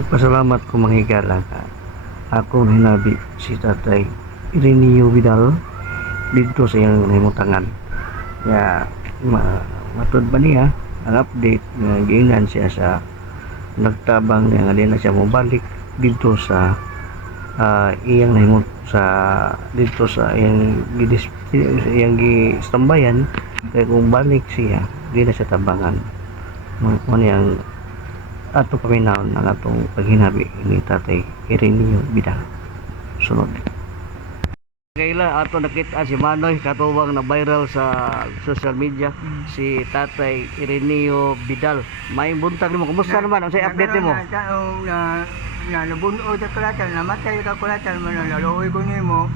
Nagpasalamat ko manghigala ka. Ako hinabi si Tatay Ireneo Vidal dito sa iyang nahimutangan. Ya, matod ba niya ang update nga giingan siya sa nagtabang nga di na siya mobalik dito sa iyang nahimut sa dito sa iyang gistambayan kaya kung balik siya di na siya tabangan mo niyang ato paminahon ang atong paghinabi ni Tatay Ireneo Vidal. Sunod kaila ato nakita si Manoy katuwang na viral sa social media si Tatay Ireneo Vidal. May buntag nimo, kumusta naman ang say update nimo? Na nabuno sa kulatan, namatay ka kulatan mo na laluoy ko nimo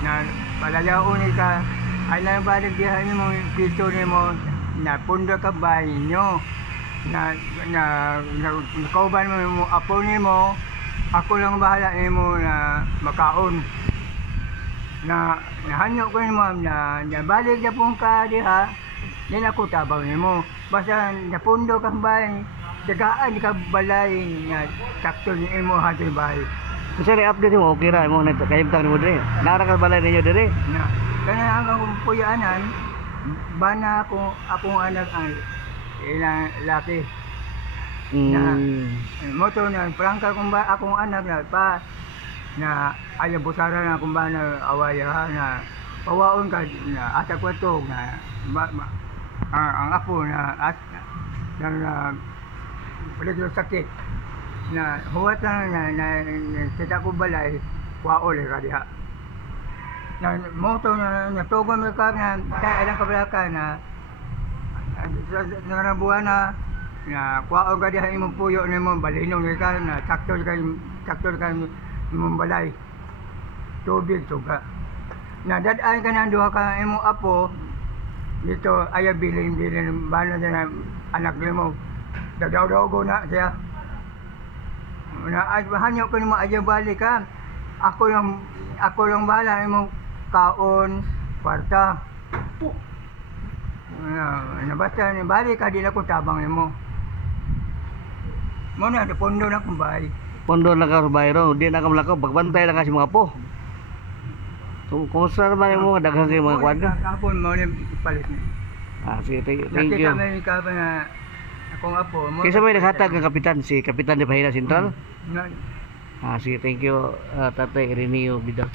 na palayaon ka ay na balik diha nimo pito nimo na pundo ka ba inyo na kauban mo apo nimo, ako lang bahala nimo na makaon na nahanyo ko nimo na balik na pong ka diha din ako tabang nimo basta napundo ka ba dagaan ka balay nga sakto ni imo hati bay. So sir, update mo okay ra mo kayibtang nimo dire. Nara ka balay ninyo dire. Na kana ang puyanan bana ko akong anak ang ilang laki. Na moto na prangka kung ba akong anak na pa na ayaw busara na kung ba na awaya na pawaon ka na ata kwato na ang apo na at na paligyo sakit na huwat lang na kita ko balay waol ka diha na moto na natugon mo ka na kaya ilang kabalaka na buwan na kwaon ka diha imong puyo nimo balinong ka na sakto ka imong balay tubig suga na dadan ka na duha ka imong apo dito ay bilin bano na anak nimo dadaw na siya na hanyo ko nimo aja balik ka ako lang bahala imong kaon kwarta na basta ni balik ka di na ko tabang nimo mo na pondo na kumbay Pondo lang ka bayro, di na ka malakaw pagbantay lang kasi mga po. So, kumusta naman yung mga daghang kayo mga kwan ka? Kapon mo ni palit ni. Sige, thank Nakita you. may ka na akong apo mo. Kaysa may naghatag ng kapitan, si Kapitan de Bahina Central? Na Sige, thank you, Tatay Ireneo Vidal.